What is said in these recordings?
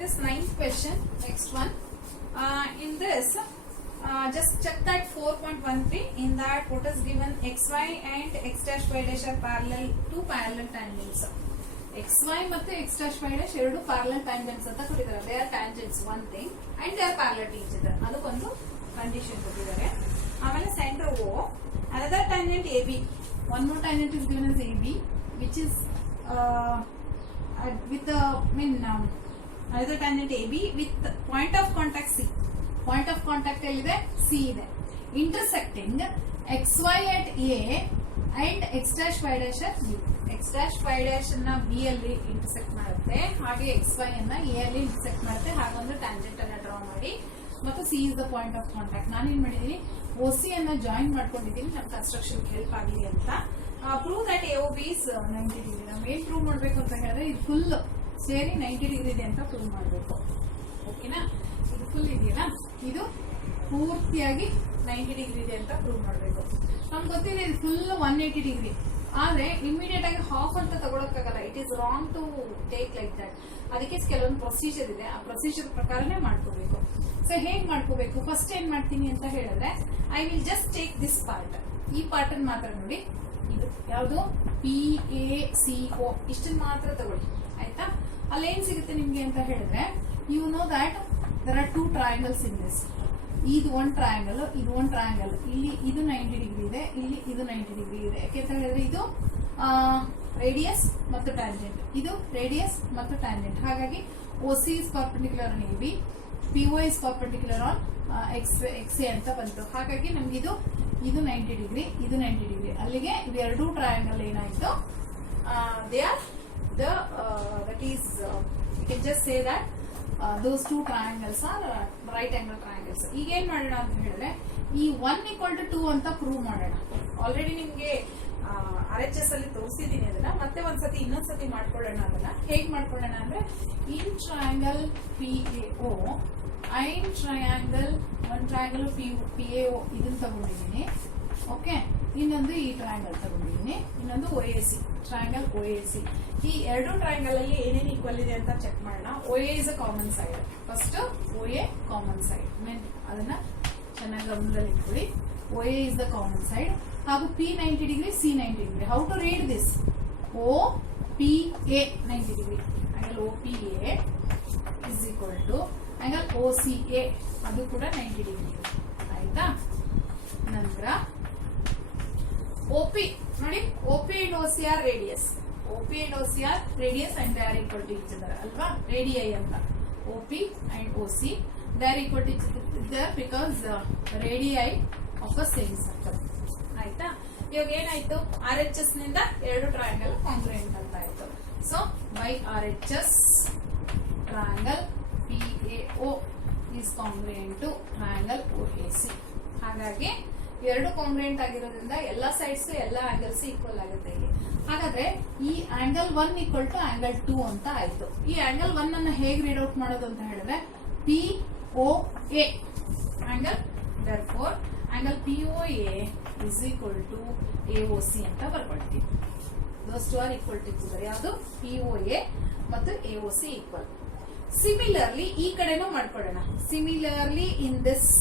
this ninth question, next one. In this, just check that 4.13. In that, what is given? XY and X dash Y dash are parallel to parallel tangents. XY ಮತ್ತು X dash Y dash ಎರಡು parallel tangents ಅಂತ ಕೊಟ್ಟಿದ್ದಾರೆ. They are tangents one thing and they are parallel to each other. ಅದಕ್ಕೊಂದು condition ಕೊಟ್ಟಿದ್ದಾರೆ. ಆಮೇಲೆ centre O, another tangent AB. One more tangent is given as AB, which is with the another tangent AB with point of contact C. Point of contact ಎಲ್ಲಿದೆ? C ಇದೆ. Intersecting XY at A and X dash Y dash at B. X dash Y dash ಅನ್ನ B ಅಲ್ಲಿ intersect ಮಾಡುತ್ತೆ, ಹಾಗೆ XY ಅನ್ನ A ಅಲ್ಲಿ intersect ಮಾಡುತ್ತೆ. ಹಾಗೊಂದು ಟ್ಯಾಂಜೆಂಟ್ ಅನ್ನ ಡ್ರಾ ಮಾಡಿ ಮತ್ತು C is the point of contact. ನಾನೇನ್ ಮಾಡಿದೀನಿ, OC ಅನ್ನ ಜಾಯಿನ್ ಮಾಡ್ಕೊಂಡಿದ್ದೀನಿ ನಮ್ಮ ಕನ್ಸ್ಟ್ರಕ್ಷನ್ ಹೆಲ್ಪ್ ಆಗಲಿ ಅಂತ. Prove that AOB is 90 degree. ನಾವು ಏನ್ ಪ್ರೂವ್ ಮಾಡ್ಬೇಕು ಅಂತ ಹೇಳಿದ್ರೆ ಇದು ಫುಲ್ ಸೇರಿ 90 ಡಿಗ್ರಿ ಇದೆ ಅಂತ ಪ್ರೂವ್ ಮಾಡಬೇಕು. ಓಕೆನಾ? ಇದು ಫುಲ್ ಇದೆಯಲ್ಲ, ಇದು ಪೂರ್ತಿಯಾಗಿ 90 ಡಿಗ್ರಿ ಇದೆ ಅಂತ ಪ್ರೂವ್ ಮಾಡಬೇಕು. ನಮ್ಗೆ ಗೊತ್ತಿದೆ ಇದು ಫುಲ್ 180 ಡಿಗ್ರಿ, ಆದ್ರೆ ಇಮಿಡಿಯೇಟ್ ಆಗಿ ಹಾಫ್ ಅಂತ ತಗೊಳಕ್ಕಾಗಲ್ಲ. It is wrong to take like that. ಅದಕ್ಕೆ ಕೆಲವೊಂದು ಪ್ರೊಸೀಜರ್ ಇದೆ, ಆ ಪ್ರೊಸೀಜರ್ ಪ್ರಕಾರನೇ ಮಾಡ್ಕೋಬೇಕು. ಸೊ ಹೇಗ್ ಮಾಡ್ಕೋಬೇಕು? ಫಸ್ಟ್ ಏನ್ ಮಾಡ್ತೀನಿ ಅಂತ ಹೇಳಿದ್ರೆ, I will just take this part. ಈ ಪಾರ್ಟ್ ಅನ್ನು ಮಾತ್ರ ನೋಡಿ, ಇದು ಯಾವುದು PACO ಇಷ್ಟನ್ನ ಮಾತ್ರ ತಗೊಳ್ಳಿ, ಆಯ್ತಾ? ಅಲ್ಲೇನ್ ಸಿಗುತ್ತೆ ನಿಮ್ಗೆ ಅಂತ ಹೇಳಿದ್ರೆ, you know that there are 2 triangles in this. ಇದು ಒಂದು ಟ್ರಯಾಂಗಲ್, ಇದು ಒಂದು ಟ್ರಯಾಂಗಲ್. ಇಲ್ಲಿ ಇದು 90 ಡಿಗ್ರಿ ಇದೆ, ಇಲ್ಲಿ ಇದು 90 ಡಿಗ್ರಿ ಇದೆ. ಯಾಕೆಂತ ಹೇಳಿದ್ರೆ ಇದು ರೇಡಿಯಸ್ ಮತ್ತು ಟ್ಯಾಂಜೆಂಟ್, ಇದು ರೇಡಿಯಸ್ ಮತ್ತು ಟ್ಯಾಂಜೆಂಟ್. ಹಾಗಾಗಿ OC is perpendicular on AB, PO is perpendicular on XA ಅಂತ ಬಂತು. ಹಾಗಾಗಿ ನಮ್ಗೆ ಇದು 90 ಡಿಗ್ರಿ, ಇದು 90 ಡಿಗ್ರಿ. ಅಲ್ಲಿಗೆ ಇವೆರಡೂ ಟ್ರಯಾಂಗಲ್ ಏನಾಯ್ತು, they are that is you can just say that those 2 triangles are right angle triangles. ಈಗ ಏನ್ ಮಾಡೋಣ ಅಂತ ಹೇಳಿದ್ರೆ, ಈ 1 = 2 ಅಂತ ಪ್ರೂವ್ ಮಾಡೋಣ. ಆಲ್ರೆಡಿ ನಿಮ್ಗೆ RHS ಅಲ್ಲಿ ತೋರಿಸಿದೀನಿ ಅದನ್ನ, ಮತ್ತೆ ಒಂದ್ಸತಿ ಇನ್ನೊಂದ್ಸತಿ ಮಾಡ್ಕೊಳ್ಳೋಣ. ಅದನ್ನ ಹೇಗ್ ಮಾಡ್ಕೊಳ್ಳೋಣ ಅಂದ್ರೆ, in triangle PAO and triangle ಒಂದು ಟ್ರಯಾಂಗಲ್ PAO ಇದನ್ನ ತಗೊಂಡಿದ್ದೀನಿ. ಓಕೆ, ಇನ್ನೊಂದು ಈ ಟ್ರಯಾಂಗಲ್ ತಗೊಂಡಿದ್ದೀನಿ, ಇನ್ನೊಂದು OAC ಟ್ರಯಾಂಗಲ್ OAC. ಈ ಎರಡು ಟ್ರಯಾಂಗಲ್ ಅಲ್ಲಿ ಏನೇನು ಈಕ್ವಲ್ ಇದೆ ಅಂತ ಚೆಕ್ ಮಾಡೋಣ. OA is a common side. First OA common side, ಅದನ್ನ ಚೆನ್ನಾಗಿ ಗಮನದಲ್ಲಿ ಇಟ್ಕೊಳ್ಳಿ. OA is the common side. ಹಾಗೂ P 90 degree, C 90 degree. How to read this? OPA 90 degree. Angle OPA is equal to angle OCA, ಅದು ಕೂಡ 90 degree. ಆಯ್ತಾ? ನಂತರ OP ನೋಡಿ, OP and OC are radius. OP and OC are radius and they are equal to each other ಅಲ್ವಾ? Radii ಅಂತ. OP and OC they are equal to each other because radii of a same circle. ಆಯ್ತಾ? ಇವಾಗ ಏನಾಯ್ತು, RHS ನಿಂದ ಎರಡು triangle ಕಾಂಗ್ರುಯೆಂಟ್ ಅಂತ ಆಯ್ತು. So by RHS triangle PAO is congruent to triangle OAC. ಹಾಗಾಗಿ ಎರಡು ಕಾಂಗ್ರುಯೆಂಟ್ ಆಗಿರೋದ್ರಿಂದ ಎಲ್ಲಾ ಸೈಡ್ಸ್ ಎಲ್ಲಾ ಆಂಗಲ್ಸ್ ಈಕ್ವಲ್ ಆಗುತ್ತೆ ಇಲ್ಲಿ. ಹಾಗಾದ್ರೆ ಈ ಆಂಗಲ್ 1 = ಆಂಗಲ್ 2 ಅಂತ ಆಯ್ತು. ಈ ಆಂಗಲ್ 1 ಅನ್ನ ಹೇಗೆ ರೀಡ್ ಔಟ್ ಮಾಡೋದು ಅಂತ ಹೇಳಿದ್ರೆ, POA angle, therefore angle POA is equal to AOC ಅಂತ ಬರ್ಕೊಳ್ತೀವಿ. those two are equal to each other. ಯಾವುದು? POA ಮತ್ತು AOC ಈಕ್ವಲ್. ಸಿಮಿಲರ್ಲಿ ಈ ಕಡೆನೂ ಮಾಡ್ಕೊಳ್ಳೋಣ. Similarly in this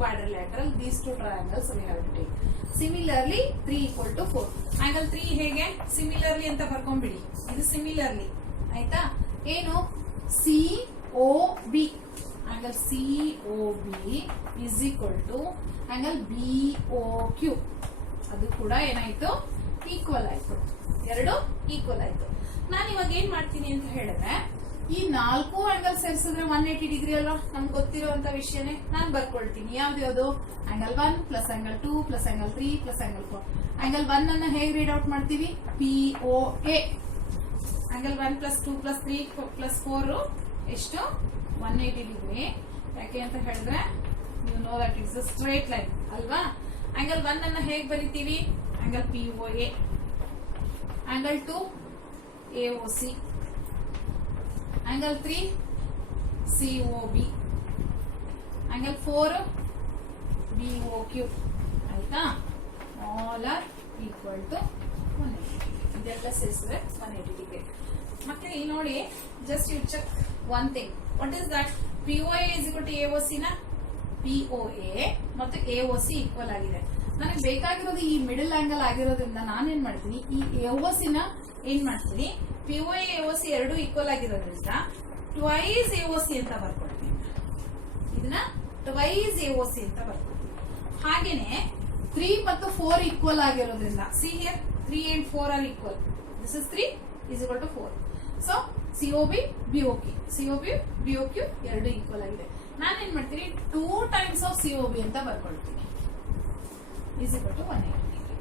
quadrilateral these 2 triangles we have to take. Similarly 3 = 4. angle 3 ಹೇಗೆ? Similarly ಅಂತ ಬರ್ಕೊಂಡ್ಬಿಡಿ. ಇದು similarly, ಆಯ್ತಾ? ಏನು? COB angle COB is equal to angle BOQ. ಅದು ಕೂಡ ಏನಾಯ್ತು? ಈಕ್ವಲ್ ಆಯ್ತು. ಎರಡು ಈಕ್ವಲ್ ಆಯ್ತು. ನಾನು ಇವಾಗ ಏನ್ ಮಾಡ್ತೀನಿ ಅಂತ ಹೇಳಿದ್ರೆ, ಈ 4 ಆಂಗಲ್ ಸೇರಿಸಿದ್ರೆ 180 ಡಿಗ್ರಿ ಅಲ್ವಾ? ನಮ್ಗೆ ಗೊತ್ತಿರುವಂತ ವಿಷಯನೇ ನಾನು ಬರ್ಕೊಳ್ತೀನಿ. ಯಾವ್ದು? Angle 1 plus angle 2 plus angle 3 plus angle 4. Angle 1 ಅನ್ನ ಹೇಗೆ ರೀಡ್ ಔಟ್ ಮಾಡ್ತೀವಿ? POA. Angle 1 plus 2 plus 3 plus 4 ಎಷ್ಟು? 180 ಡಿಗ್ರಿ. ಯಾಕೆ ಅಂತ ಹೇಳಿದ್ರೆ, you know that it's a straight line ಅಲ್ವಾ? ಆಂಗಲ್ 1 ಅನ್ನ ಹೇಗೆ ಬರಿತೀವಿ? Angle POA. Angle 2 AOC. angle 3 COB. angle 4 BOQ. ಆಯ್ತಾ? all are equal to 180. ಇದೆಲ್ಲ ಸೇರಿಸಿದ್ರೆ 180 ಡಿಗ್ರಿ. ಮತ್ತೆ ಇಲ್ಲಿ ನೋಡಿ, just you check one thing. What is that? POA is equal to AOC na? POA ಮತ್ತು AOC ಈಕ್ವಲ್ ಆಗಿದೆ. ನನಗೆ ಬೇಕಾಗಿರೋದು ಈ ಮಿಡಲ್ ಆಂಗಲ್ ಆಗಿರೋದ್ರಿಂದ ನಾನೇನ್ ಮಾಡ್ತೀನಿ, ಈ AOC ನ ಏನ್ ಮಾಡ್ತೀನಿ, POA AOC ಎರಡು ಈಕ್ವಲ್ ಆಗಿರೋದ್ರಿಂದ ಟ್ವೈಸ್ AOC ಅಂತ ಬರ್ಕೊಳ್ತೀನಿ. ಇದನ್ನ ಟ್ವೈಸ್ AOC ಅಂತ ಬರ್ಕೊಳ್ತೀನಿ. ಹಾಗೇನೆ 3 ಮತ್ತು 4 ಈಕ್ವಲ್ ಆಗಿರೋದ್ರಿಂದ, see here 3 and 4 are equal. This is 3 is equal to 4. So COB BOQ, COB BOQ ಎರಡು ಈಕ್ವಲ್ ಆಗಿದೆ. ನಾನೇನ್ ಮಾಡ್ತೀನಿ, 2 times of COB ಅಂತ ಬರ್ಕೊಳ್ತೀನಿ. is equal to 180.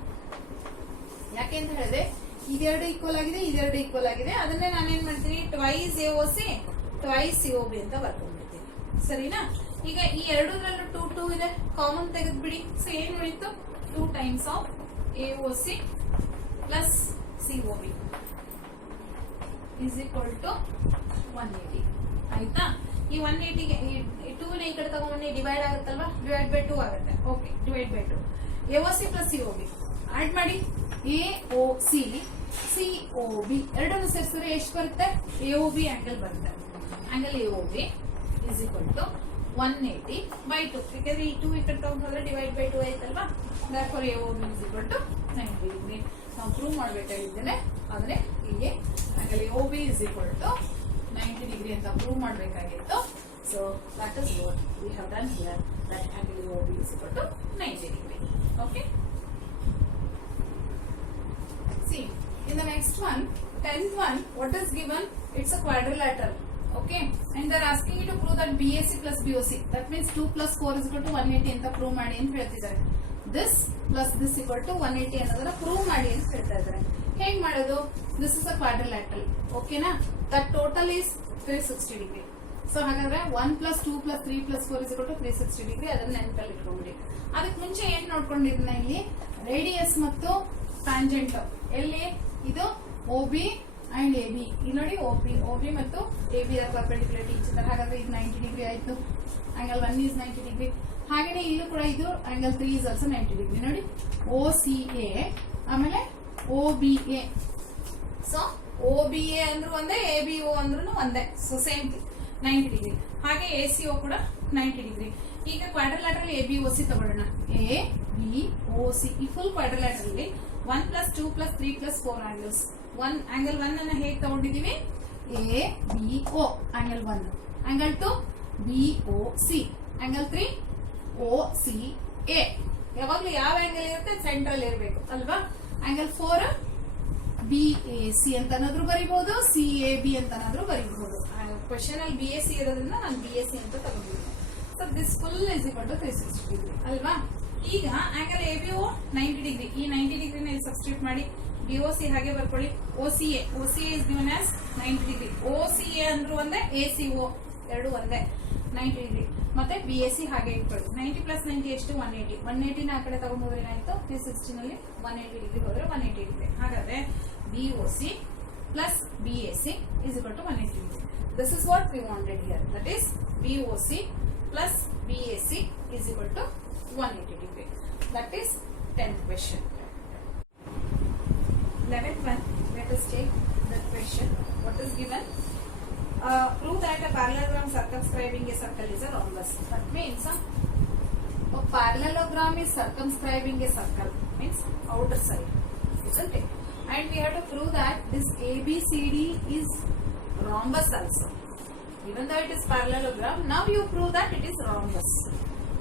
ಯಾಕೆ ಅಂತ ಹೇಳಿದ್ರೆ ಇದೆರಡು ಈಕ್ವಲ್ ಆಗಿದೆ, ಇದೆರಡು ಈಕ್ವಲ್ ಆಗಿದೆ. ಅದನ್ನೇ ನಾನೇನ್ ಮಾಡ್ತೀನಿ, ಟ್ವೈಸ್ AOC ಟ್ವೈಸ್ COB ಅಂತ ಬರ್ಕೊಂಡ್ಬಿಡ್ತೀನಿ. ಸರಿನಾ? ಈಗ ಈ ಎರಡರಲ್ಲೂ 2 2 ಇದೆ, ಕಾಮನ್ ತೆಗೆದ್ಬಿಡಿ. ಸೊ ಏನ್ ಉಳಿತು, 2 times of AOC plus COB is equal to 180. ಆಯ್ತಾ? ಈ 180ಗೆ 2 ನ ಈ ಕಡೆ ತಗೊಂಡ್ಬನ್ನಿ, ಡಿವೈಡ್ ಆಗುತ್ತಲ್ವಾ, ಡಿವೈಡ್ ಬೈ 2 ಆಗುತ್ತೆ. Okay, divide by 2. AOC plus COB add ಮಾಡಿ, AOC COB ಎರಡನ್ನು ಸೇರಿಸಿದ್ರೆ ಎಷ್ಟು ಬರುತ್ತೆ, AOB ಆಂಗಲ್ ಬರುತ್ತೆ. Angle AOB is equal to 180 by 2. ಯಾಕಂದ್ರೆ ಈ 2 ಈ ಕಡೆ ತಗೊಂಡ್ರೆ ಡಿವೈಡ್ ಬೈ 2 ಆಯ್ತಲ್ವಾ. therefore AOB is equal to 90 degree. ನಾವು ಪ್ರೂವ್ ಮಾಡಬೇಕಾಗಿದ್ದೇನೆ, ಆದ್ರೆ ಹೀಗೆ angle AOB is equal to 90 degree ಅಂತ ಪ್ರೂವ್ ಮಾಡಬೇಕಾಗಿತ್ತು. So that is what we have done here, that angle AOB is equal to 90 degree. Okay. See, in the next one, 10th one, what is given? It's a quadrilateral. Okay, and they're asking you to prove that BAC plus BOC, that means 2 plus 4 is equal to 180 ಅಂತ prove ಮಾಡಿ ಅಂತ ಹೇಳ್ತಿದ್ದಾರೆ. this plus this equal to 180 ಅನ್ನೋದನ್ನ prove ಮಾಡಿ ಅಂತ ಹೇಳ್ತಾ ಇದ್ದಾರೆ. ಹೇಗ್ ಮಾಡೋದು? this is a quadrilateral. ಓಕೆನಾ? that total is 360 degree. So ಹಾಗಾದ್ರೆ 1 plus 2 plus 3 plus 4 is equal to 360 degree. ಅದನ್ನ ನೆನಪಲ್ಲಿ ಇಟ್ಕೊಂಡ್ಬಿಡಿ. ಅದಕ್ಕೆ ಮುಂಚೆ ಏನ್ ನೋಡ್ಕೊಂಡಿದ್ನ, ಇಲ್ಲಿ ರೇಡಿಯಸ್ ಮತ್ತು ಟ್ಯಾಂಜೆಂಟ್ ಎಲ್ಲಿ, ಇದು OB ಅಂಡ್ AB. ಈ ನೋಡಿ OB ಮತ್ತು AB are perpendicular to each other. ಹಾಗಾದ್ರೆ ಇದು 90 ಡಿಗ್ರಿ ಆಯ್ತು. Angle 1 is 90 degree. ಹಾಗೇನೆ ಇಲ್ಲೂ ಕೂಡ ಇದು ಆಂಗಲ್ 3 is also 90 ಡಿಗ್ರಿ. ನೋಡಿ OCA ಆಮೇಲೆ OBA. ಸೊ OBA ಅಂದ್ರೂ ಒಂದೇ, ABO ಅಂದ್ರೂ ಒಂದೇ. So same 90 degree. ಹಾಗೆ ACO ಕೂಡ 90 ಡಿಗ್ರಿ. ಈಗ ಕ್ವಾಡ್ರಿಲ್ಯಾಟರಲ್ ABOC ತಗೊಳ್ಳೋಣ. ABOC ಈ ಫುಲ್ ಕ್ವಾಡ್ರಿಲ್ಯಾಟರಲ್ ಅಲ್ಲಿ 1 plus 2 plus 3 plus 4 angles. Angle 1 ಅನ್ನ ಹೇಗೆ ತಗೊಂಡಿದೀವಿ, ABO angle 1, angle 2 BOC, angle 3 OCA. ಯಾವಾಗ್ಲೂ ಯಾವ ಆಂಗಲ್ ಇರುತ್ತೆ ಸೆಂಟ್ರಲ್ ಇರಬೇಕು ಅಲ್ವಾ. ಆಂಗಲ್ 4 BAC ಅಂತನಾದ್ರೂ ಬರೀಬಹುದು, CAB ಅಂತನಾದ್ರೂ ಬರೀಬಹುದು. ಕ್ವಶನ್ ಅಲ್ಲಿ BAC ಇರೋದ್ರಿಂದ ನಾನು BAC ಅಂತ ತಗೊಂಡಿದ್ದೀನಿ. So this full is equal to 360 degree ಅಲ್ವಾ. ಈಗ ಆಂಗಲ್ ABO 90 ಡಿಗ್ರಿ, ಈ 90 ಡಿಗ್ರಿನ ಇಲ್ಲಿ ಸಬ್ಸ್ಟಿಟ್ಯೂಟ್ ಮಾಡಿ. BOC ಹಾಗೆ ಬರ್ಕೊಳ್ಳಿ. OCA is given as 90 degree. OCA ಅಂದ್ರೂ ಒಂದೇ, ACO ಎರಡು ಒಂದೇ, 90 ಡಿಗ್ರಿ. ಮತ್ತೆ BAC ಹಾಗೆ ಇಟ್ಕೊಳ್ಳಿ. 90 plus 90 ಎಷ್ಟು, 180. 180 ನ ಆ ಕಡೆ ತಗೊಂಡ್ರೆ ಏನಾಯ್ತು, 360 ನಲ್ಲಿ 180 ಡಿಗ್ರಿ ಹೋದ್ರೆ 180 ಡಿಗ್ರಿ. ಹಾಗಾದ್ರೆ BOC plus BAC is equal to 180 degree. This is what we wanted here. That is BOC plus BAC is equal to 180 degree. That is 10th question. 11th one, let us take the question. What is given? Prove that a parallelogram circumscribing a circle is a rhombus. That means a parallelogram is circumscribing a circle, means outer side, isn't it? And we have to prove that this ABCD is rhombus also. Even though it is parallelogram, now you prove that it is rhombus.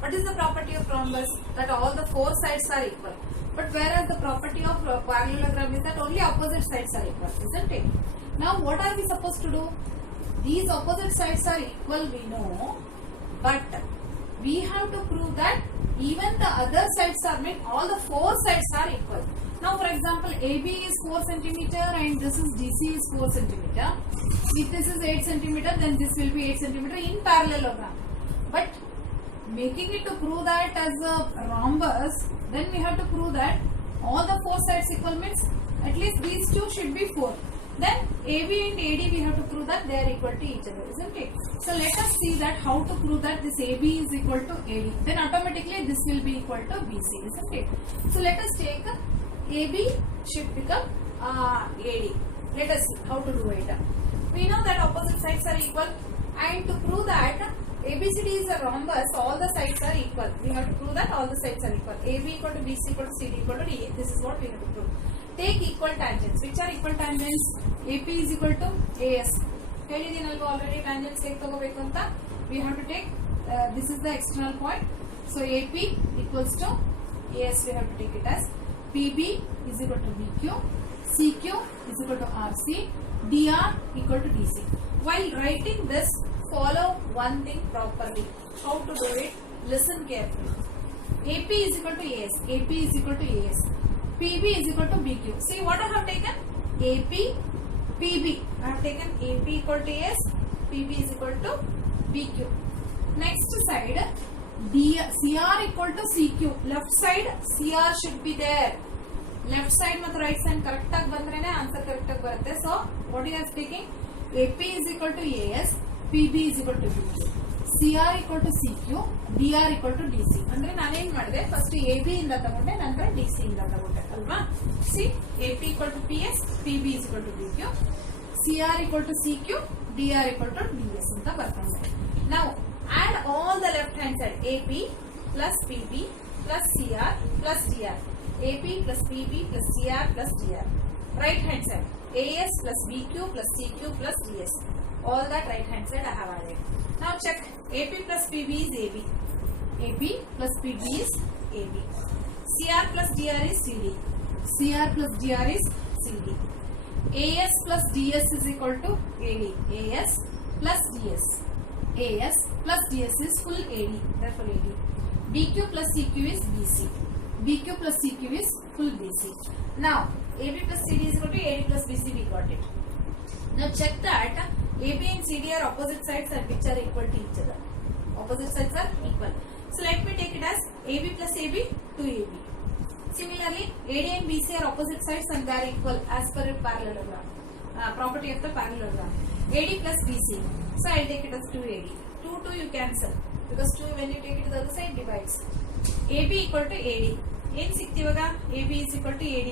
What is the property of rhombus? That all the 4 sides are equal. But whereas the property of parallelogram is that only opposite sides are equal, isn't it? Now what are we supposed to do? These opposite sides are equal, we know, but we have to prove that even the other sides are made, all the 4 sides are equal. Now for example, AB is 4 centimeter and this is DC is 4 centimeter. If this is 8 centimeter, then this will be 8 centimeter in parallelogram. But making it to prove that as a rhombus, then we have to prove that all the 4 sides equal, means at least these two should be 4. Then AB and AD we have to prove that they are equal to each other, isn't it? So let us see that how to prove that this AB is equal to AD. Then automatically this will be equal to BC, isn't it? So let us take AB should become AD. Let us see how to do it. We know that opposite sides are equal. And to prove that ABCD is a rhombus, all the sides are equal. We have to prove that all the sides are equal. AB equal to BC equal to CD equal to DA. This is what we have to prove. Take equal tangents. Which are equal tangents? AP is equal to AS. Already tangents we have to take this is the external point. So AP equals to AS. We have to take it as PB is equal to BQ, CQ is equal to RC, DR equal to DC. While writing this, follow one thing properly. How to do it? Listen carefully. AP is equal to AS. AP is equal to AS. PB is equal to BQ. See what I have taken? AP, PB. I have taken AP equal to AS. PB is equal to BQ. Next side, CR equal to CQ. Left side, CR should be there. Left side ಮತ್ತು right side correct ಆಗಿ ಬಂದ್ರೇನೆ answer correct ಆಗಿ ಬರುತ್ತೆ. So what you are speaking? AP is equal to AS, PB is equal to BQ, CR equal to CQ, DR equal to DC. ಅಂದ್ರೆ ನಾನು ಏನು ಮಾಡಿದೆ? First AB ಇಂದ ತಗೊಂಡೆ, ನಂತರ DC ಇಂದ ತಗೊಂಡೆ ಅಲ್ವಾ? See, AP equal to PS, PB is equal to BQ, CR equal to CQ, DR equal to DS ಅಂತ ಬರ್ಕೊಂಡೆ. Now add all the left hand side. AP plus PB plus CR plus DR. AP plus PB plus CR plus DR. Right hand side. AS plus BQ plus CQ plus DS. All that right hand side I have added. Now check. AP plus PB is AB. AP plus PB is AB. CR plus DR is CD. CR plus DR is CD. AS plus DS is equal to AD. AS plus DS. AS plus DS is full AD. Therefore AD. BQ plus CQ is BC. BQ plus CQ is full BC. Now AB plus CD is equal to AD plus BC. We got it. Now check that AB and CD are opposite sides and which are equal to each other. Opposite sides are equal. So let me take it as AB plus AB to AB. Similarly, AD and BC are opposite sides and they are equal as per parallelogram. Property of the parallelogram. AD plus BC. So I will take it as 2AD. 2 you cancel because 2 when you take it to the other side divides. AB equal to AD. ಏನು ಸಿಕ್ತು ಇವಾಗ? AB is equal to AD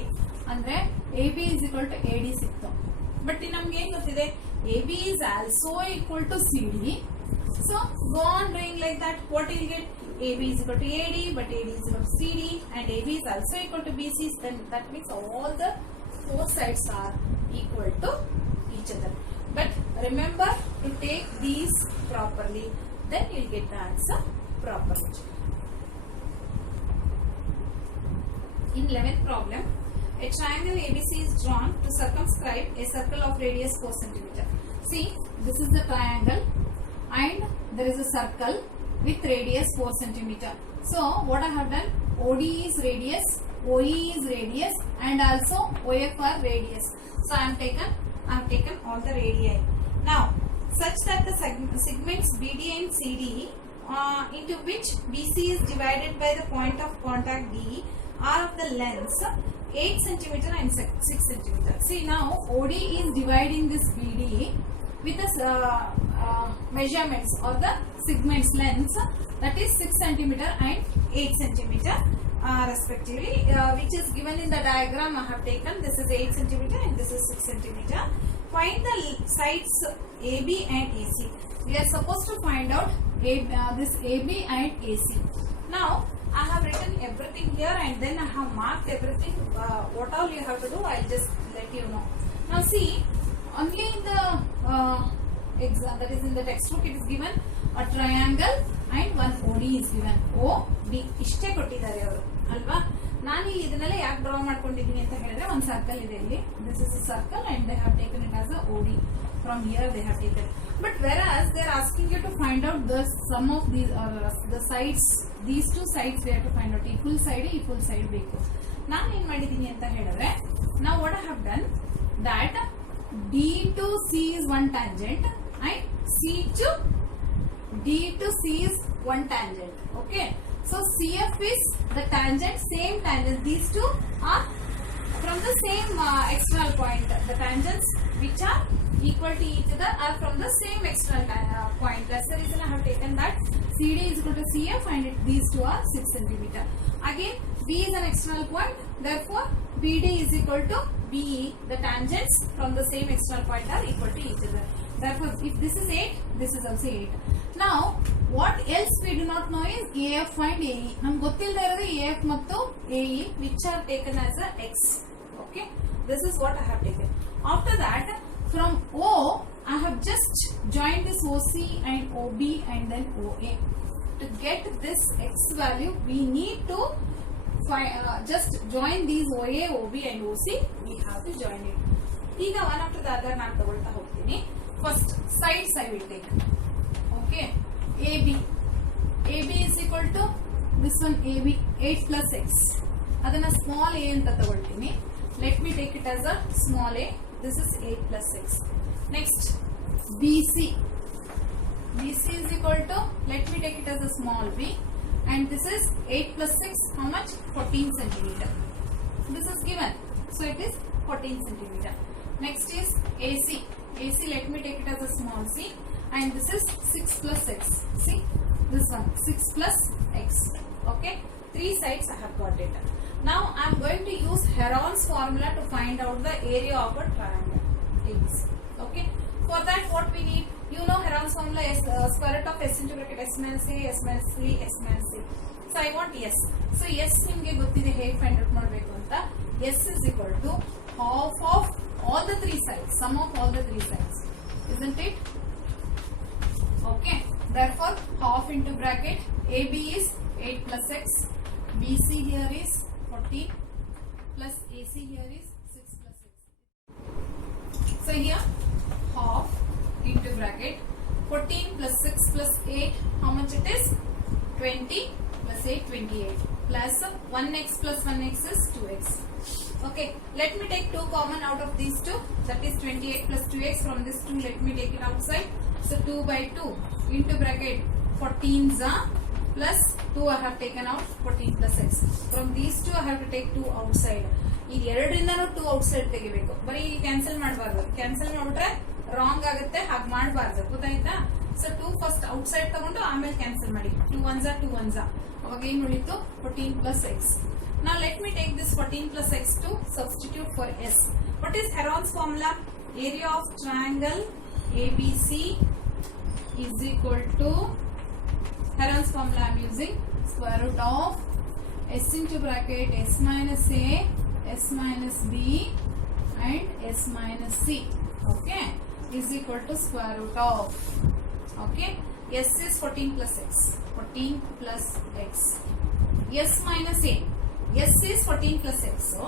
ಅಂದ್ರೆ AB is equal to AD ಸಿಕ್ತು. But ನಮ್ಗೆ ಏನು ಗೊತ್ತಿದೆ? AB is also equal to CD. So go on doing like that. What you will get? AB is equal to AD, but AD is equal to CD, and AB is also equal to BC. Then that means all the four sides are equal to each other. But remember to take these properly, then you will get the answer properly. In 11th problem, a triangle ABC is drawn to circumscribe a circle of radius 4 cm. See, this is the triangle and there is a circle with radius 4 cm. So, what I have done? OD is radius, OE is radius, and also OF are radius. So, I have taken all the radii. Now, such that the segments BD and CD into which BC is divided by the point of contact D are of the lengths 8 cm and 6 cm. See, now OD is dividing this BD with the measurements or the segments lengths, that is 6 cm and 8 cm respectively, which is given in the diagram. I have taken this is 8 cm and this is 6 cm. Find the sides AB and AC. We are supposed to find out this AB and AC. Now I have written everything here and then I have marked everything. What all you have to do, I will just let you know. Now see, only in the exam, that is in the textbook, it is given a triangle and one OD is given. OD ಇಷ್ಟೇ ಕೊಟ್ಟಿದ್ದಾರೆ ಅವರು ಅಲ್ವಾ? ನಾನು ಇಲ್ಲಿ ಇದನ್ನೆಲ್ಲ ಯಾಕೆ draw ಮಾಡ್ಕೊಂಡಿದ್ದೀನಿ ಅಂತ ಹೇಳಿದ್ರೆ ಒಂದು ಸರ್ಕಲ್ ಇದೆ ಇಲ್ಲಿ. This is a circle and they have taken it as a OD. From here they have taken. But whereas they are asking you to find out the sum of these the sides, these two sides we have to find out. Equal side ಬೇಕು. ನಾನು ಏನು ಮಾಡಿದ್ದೀನಿ ಅಂತ ಹೇಳಿದ್ರೆ, now what I have done that D to C is one tangent and C to D to C is one tangent. Okay. So CF is the tangent, same tangent. These two are from the same external point. The tangents which are equal to each other are from the same external point. That's the reason I have taken that CD is equal to CF and these two are 6 cm. Again, B is an external point. Therefore, BD is equal to BE. The tangents from the same external point are equal to each other. Therefore, if this is 8, this is also 8. Now, what else we do not know is AF find AE. ನಮ್ಗೆ ಗೊತ್ತಿಲ್ಲದೆ ಇರೋದು AF ಮತ್ತು AE which are taken as a X. Okay, this is what I have taken. After that, from O, I have just joined this OC and OB and then OA. To get this X value, we need to just join these OA, OB and OC. We have to join it. ಈಗ one after the other ನಾನು ತಗೊಳ್ತಾ ಹೋಗ್ತೀನಿ. First sides I will take. Okay, AB is equal to this one AB 8 plus X. ಅದನ್ನ small a ಅಂತ ತಗೊಳ್ತೀನಿ. Let me take it as a small a. This is 8 plus X. Next, BC is equal to, let me take it as a small b, and this is 8 plus 6, how much? 14 centimeter. This is given, so it is 14 centimeter. Next is AC, let me take it as a small c, and this is 6 plus x. See, this one 6 plus x. Okay, 3 sides I have got it. Now I am going to use Heron's formula to find out the area of a triangle ABC. Okay, for that what we need, you know Heron's formula is square root of s into bracket s minus a, s minus 3, s minus c. So I want s. So s ನಿಮಗೆ ಗೊತ್ತಿದೆ ಹೇಗೆ find out ಮಾಡಬೇಕು ಅಂತ. s is equal to half of all the 3 sides, sum of all the 3 sides, isn't it? Okay, therefore half into bracket AB is 8 plus x, BC here is 40 plus AC here is 6 plus x. So here half into bracket 14 plus 6 plus 8, how much it is? 20 plus 8, 28 plus 1x plus 1x is 2x. Okay, let me take 2 common out of these 2, that is 28 plus 2x. From this 2 let me take it outside, so 2 by 2 into bracket 14 plus 2 I have taken out, 14 plus x. From these 2 I have to take 2 outside. ಈ ಎರಡರಿಂದನೂ 2 outside ತೆಗಿಬೇಕು, ಬರೀ cancel ಮಾಡಬಾರ್ದು. Cancel ಮಾಡಿಬಿಟ್ರೆ wrong ಆಗುತ್ತೆ, ಹಾಗೆ ಮಾಡಬಾರ್ದು, ಗೊತ್ತಾಯ್ತಾ? So 2 first outside ತಗೊಂಡು ಆಮೇಲೆ ಕ್ಯಾನ್ಸಲ್ ಮಾಡಿ. 2 1s 2 1s, ಅವಾಗ ಏನು ಉಳಿತು? 14 plus x. Now let me take this 14 plus x to substitute for s. What is Heron's formula? Area of triangle ABC is equal to, Heron's formula I am using, square root of s into bracket s minus a, s minus b and s minus c. Okay, is equal to square root of, okay, s is 14 plus x, 14 plus x, s minus a, s is 14 plus x, so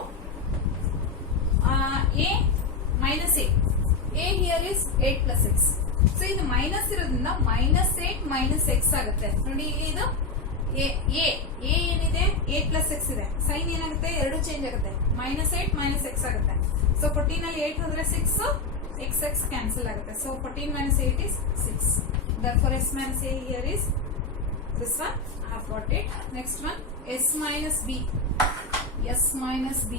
a minus a here is 8 plus x. So ಇದು minus ಇರೋದ್ರಿಂದ minus 8 minus X ಆಗುತ್ತೆ ನೋಡಿ. ಇಲ್ಲಿ ಇದು A ಏನಿದೆ 8 plus X ಇದೆ, sign ಏನಾಗುತ್ತೆ? ಎರಡು ಚೇಂಜ್ ಆಗುತ್ತೆ, ಮೈನಸ್ 8 ಮೈನಸ್ ಎಕ್ಸ್ ಆಗುತ್ತೆ. ಸೊ 14 ಅಲ್ಲಿ 8 ಹೋದ್ರೆ 6, ಎಕ್ಸ್ ಎಕ್ಸ್ ಕ್ಯಾನ್ಸಲ್ ಆಗುತ್ತೆ. So 14 minus 8 is 6. Therefore s minus a here is this one, I have got it. Next one, s minus b, s minus b,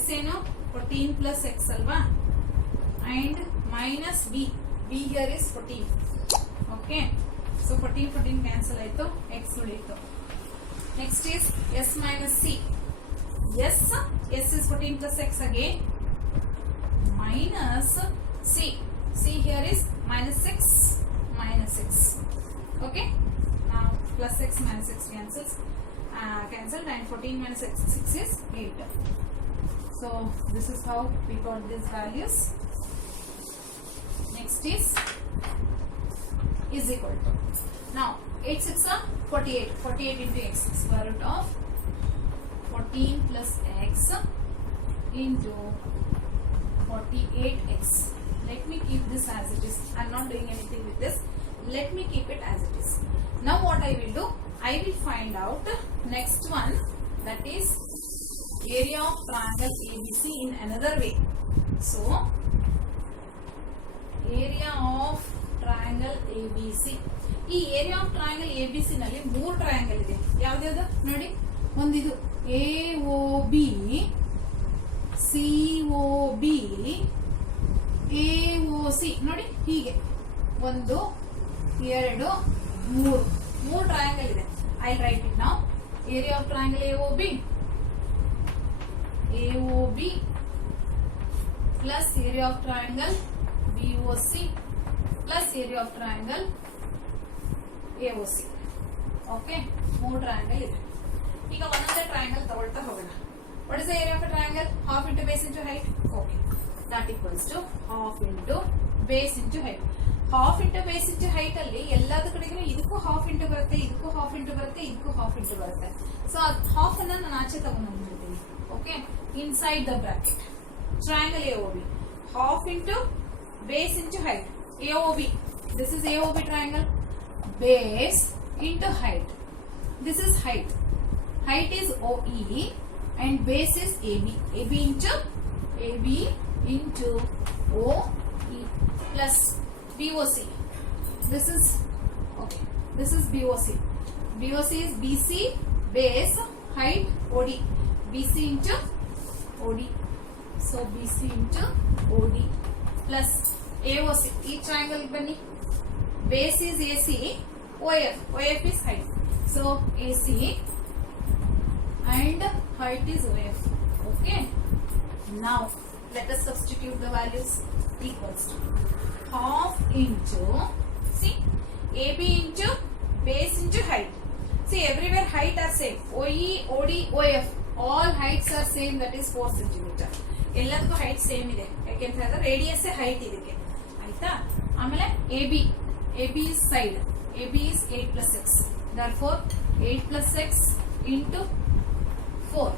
s ಏನು 14 plus x ಅಲ್ವಾ, and minus b here is 14. Okay, so 14 cancel ಆಯ್ತು, x ಉಳಿತು. Next is s minus c. S is 14 plus x again, minus c here is minus 6 minus 6. Okay, now plus x minus 6 cancelled, and 14 minus 6 is 8. So this is how we got these values. Next is equal to, now 8 6 are 48 into x, square root of 14 plus x into 48x. Let me keep this as it is, I am not doing anything with this, let me keep it as it is. Now what I will do, I will find out next one, that is area of triangle ABC in another way. So area of triangle ABC, ಈ area of triangle ABC ನಲ್ಲಿ 3 triangle ಇದೆ. ಯಾವ್ದು ನೋಡಿ, ಒಂದಿದು AOB, COB, AOC ನೋಡಿ, ಹೀಗೆ 1 2 3 triangle ಇದೆ. I write it now. Area of triangle AOB plus area of triangle BOC plus area of triangle AOC. Okay, 3 triangle ಇದೆ. ಈಗ ಒಂದೊಂದೇ ಟ್ರಯಾಂಗಲ್ ತಗೊಳ್ತಾ ಹೋಗೋಣ. What is the area of a triangle? Half into base into height. Okay, that equals to half into base into height. Half into base into height ಅಲ್ಲಿ ಎಲ್ಲದ ಕಡೆಗೂ ಇದಕ್ಕೂ half into ಬರುತ್ತೆ, ಇದಕ್ಕೂ ಹಾಫ್ ಇಂಟು ಬರುತ್ತೆ, ಇದಕ್ಕೂ ಹಾಫ್ ಇಂಟು ಬರುತ್ತೆ. So half ಅನ್ನ ನಾನು ಆಚೆ ತಗೊಂಡ್ಬಿಡ್ತೀನಿ. Okay, inside the bracket triangle AOB, half into base into height. AOB, this is AOB triangle. Base into height, this is height. Height is OE and base is AB. AB into OE plus BOC. This is okay. This is BOC. BOC is BC base height OD. BC into OD. So BC into OD plus AOC. Each triangle bunny. Base is AC. OF. OF is height. So AC and height is OF. Okay. Now let us substitute the values. Equals to half into, see, AB into base into height. See, everywhere height are same. OE, OD, OF. All heights are same, that is 4 centimeter. ಎಲ್ಲದಕ್ಕೂ height same ಇದೆ, ಯಾಕೆಂತ radius height ಇದಕ್ಕೆ ಆಯ್ತಾ. ಆಮೇಲೆ AB is side. AB is 8 plus x. Therefore 8 plus x into 4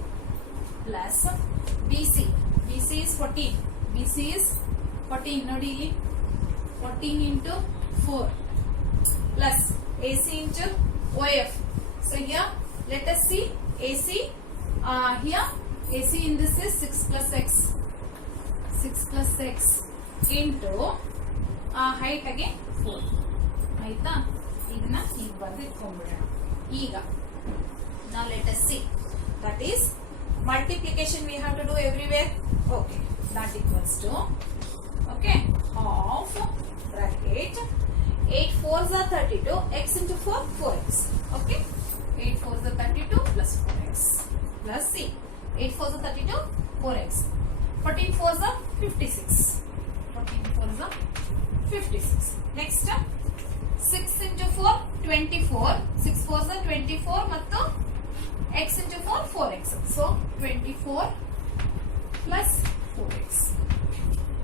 plus BC. BC is 14. BC is 14. ನೋಡಿ ಇಲ್ಲಿ 14 into 4 plus AC into OF. So here let us see AC. Here AC in this is 6 plus x. 6 plus x into height again 4. ಆಯ್ತಾ, ಇದನ್ನ ಈಗ ಬಂದು ಇಟ್ಕೊಂಡ್ಬಿಡೋಣ. ಈಗ now let us see, that is multiplication we have to do everywhere. Okay, that equals to, okay, half bracket 8 4s are 32, x into 4 4x. Okay, 8 4s are 32 plus 4x plus c. 8 4s are 32, 4x. 14 4s are 56. 14 4s are 56. Next 6 into 4 24. 6 4s are 24 ಮತ್ತು x into 4 4x. So 24 plus 4x.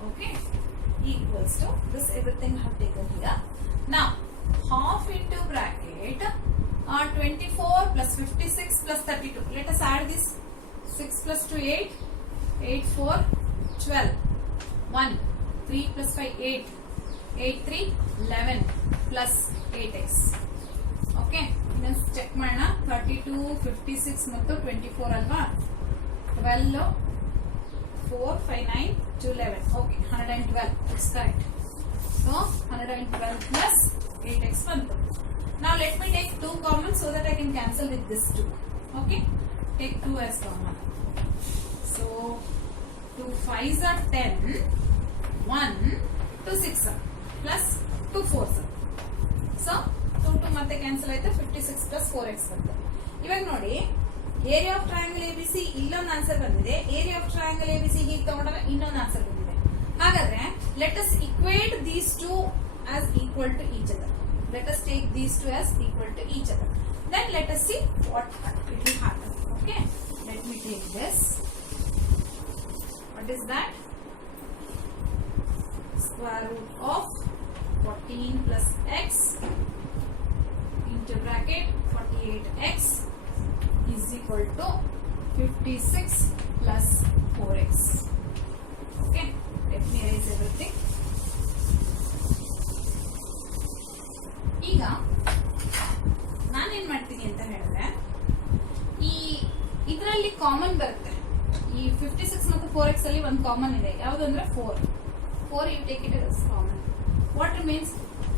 Okay, equals to this. Everything have taken here. Now half into bracket 24 plus 56 plus 32. Let us add this. 6 plus 2 8. 8 4 12. 1 3 plus 5 8. 8 3 11 plus 8x. Okay, let's check ಮಾಡೋಣ. 32 56 ಮತ್ತು 24 ಅಲ್ವಾ. 12 4 5 9 2 11. Okay, 112. It's correct. So 112 plus 8x ಬಂತು. Now let me take 2 common so that I can cancel with this 2. Okay, take 2 as common. So 2 5s are 10. 1 2 6 plus 2 4s. So 2 2 ಮತ್ತೆ cancel ಆಯ್ತು. 56 plus 4x ಬಂತು. ಇವಾಗ ನೋಡಿ, area of triangle ABC ಇಲ್ಲೊಂದು answer ಬಂದಿದೆ, area of triangle ABC ಹೀಗೆ ತಗೊಂಡಾಗ ಇನ್ನೊಂದು ಆನ್ಸರ್ ಬಂದಿದೆ. ಹಾಗಾದ್ರೆ let us equate these two as equal to each other. Let us take these two as equal to each other. Then let us see what it will happen. Okay, let me take this. What is that? Square root of 14 plus x into bracket 48x is equal to 56 plus 4x. Okay, let me erase everything. ಈಗ ನಾನೇನ್ ಮಾಡ್ತೀನಿ ಅಂತ ಹೇಳಿದ್ರೆ, ಈ ಇದರಲ್ಲಿ common ಬರುತ್ತೆ. ಈ 56 ಮತ್ತು 4x ಅಲ್ಲಿ ಒಂದು ಕಾಮನ್ ಇದೆ. ಯಾವುದಂದ್ರೆ 4 you take it as common. What remains?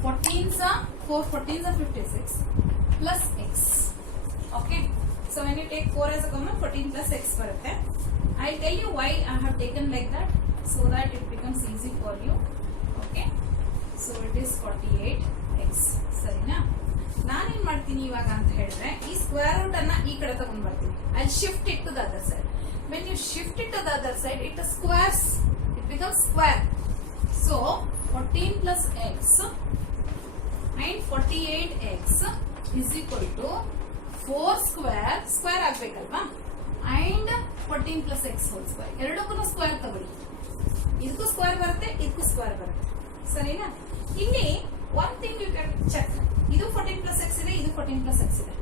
14s are 4 14s are 56 plus x. Okay, so when you take 4 as a common, 14 plus x ಬರುತ್ತೆ. I'll tell you why I have taken like that, so that it becomes easy for you. Okay, so it is 48x. ಸರಿನಾ? ನಾನೇನ್ ಮಾಡ್ತೀನಿ ಇವಾಗ ಅಂತ ಹೇಳಿದ್ರೆ, ಈ square root ಅನ್ನ ಈ ಕಡೆ ತಗೊಂಡ್ ಬರ್ತೀನಿ. I shift it to the other side. When you shift it to the other side, it squares, it becomes square. So 14 plus x and 48x is equal to 4 square ಆಗ್ಬೇಕಲ್ವಾ and 14 plus x whole square. ಎರಡಕ್ಕೂ square ತಗೊಳ್ಳಿ, ಇದಕ್ಕೂ square ಬರುತ್ತೆ, ಇದಕ್ಕೂ square ಬರುತ್ತೆ, ಸರಿನಾ? ಇಲ್ಲಿ one thing you can check, ಇದು 14 plus x ಇದೆ, ಇದು 14 plus x ಇದೆ.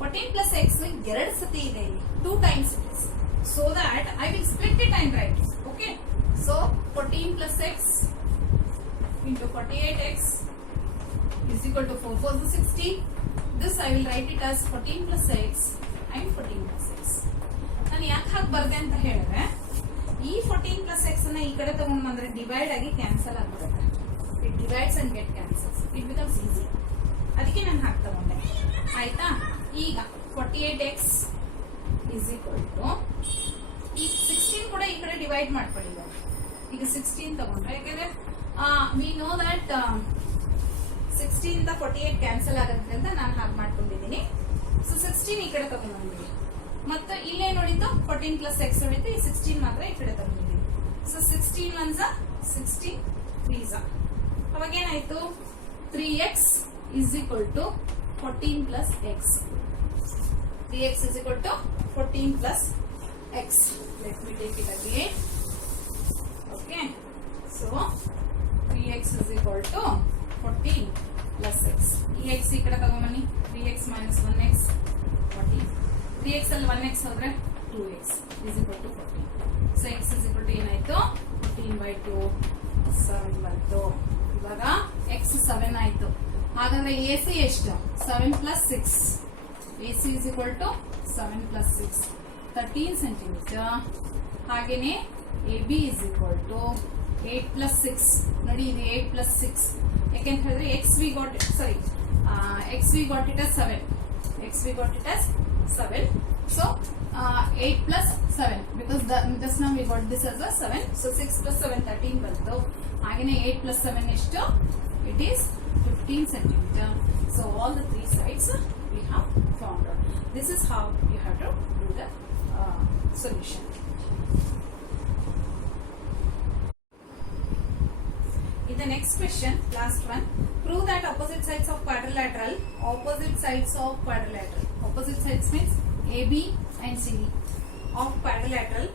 14 plus x ಎರಡು ಸತಿ ಇದೆ ಇಲ್ಲಿ, 2 times it is. So that I will split it and write it. Okay. So 14 plus x into 48x is equal to 4 4 is 60. This I will write it as 14 plus x and 14 plus x. ನಾನು ಯಾಕೆ ಹಾಗೆ ಬರ್ದೆ ಅಂತ ಹೇಳಿದ್ರೆ, ಈ 14 plus x ಅನ್ನ ಈ ಕಡೆ ತಗೊಂಡು ಬಂದ್ರೆ ಡಿವೈಡ್ ಆಗಿ ಕ್ಯಾನ್ಸಲ್ ಆಗ್ಬಿಡುತ್ತೆ. It divides and get cancels, it becomes easy. ಅದಕ್ಕೆ ನಾನು ಹಾಗೆ ತಗೊಂಡೆ, ಆಯ್ತಾ? ಈಗ 48x is equal to ಈ 16 ಕೂಡ ಈ ಕಡೆ ಡಿವೈಡ್ ಮಾಡ್ಕೊಳ್ಳಿ. ಈಗ 16 ತಗೊಂಡ್ರೆ, ಯಾಕಂದ್ರೆ ವಿ ನೋ ದಟ್ 16 ಇಂದ 48 ಕ್ಯಾನ್ಸಲ್ ಆಗುತ್ತೆ ಅಂತ ನಾನು ಹಾಗೆ ಮಾಡ್ಕೊಂಡಿದ್ದೀನಿ. ಸೊ 16 ಈ ಕಡೆ ತಗೊಂಡ್ಬಂದಿದ್ದೀನಿ, ಮತ್ತೆ ಇಲ್ಲೇ ನೋಡಿದ್ದು 14 plus x ಹೊಡಿತು, ಈ 16 ಮಾತ್ರ ಈ ಕಡೆ ತಗೊಂಡಿದ್ದೀನಿ. ಸೊ 16 1s 16 3s, ಅವಾಗ ಏನಾಯ್ತು? 3x is equal to 14 plus x. 3x is equal to 14 plus x. Let me take it again. Okay. So 3x is equal to 14 plus x. ಈ x ಈ ಕಡೆ ತಗೊಂಬನ್ನಿ, 3x minus 1x 14. 3x ಅಲ್ಲಿ 1x ಹೋದ್ರೆ 2x is equal to 14. So x is equal to ಏನಾಯ್ತು? 14/2 7 ಬಂತು. ಇವಾಗ x 7 ಆಯ್ತು. ಹಾಗಾದ್ರೆ AC ಎಷ್ಟು? 7 plus 6. AC is equal to 7 plus 6 13 centimeter. ಹಾಗೇನೆ AB is equal to 8 plus 6. ನೋಡಿ, ಇದು 8 plus 6. ಯಾಕೆಂತ ಹೇಳಿದ್ರೆ x we got it as 7. X we got it as 7. So 8 plus 7 because just now we got this as a 7. So 6 plus 7 13 ಬಂತು. ಹಾಗೇನೆ 8 plus 7 ಎಷ್ಟು? It is 15 centimeter. So all the three sides we have found out. This is how you have to do the solution. In the next question, last one, prove that opposite sides of quadrilateral opposite sides means AB and CD of quadrilateral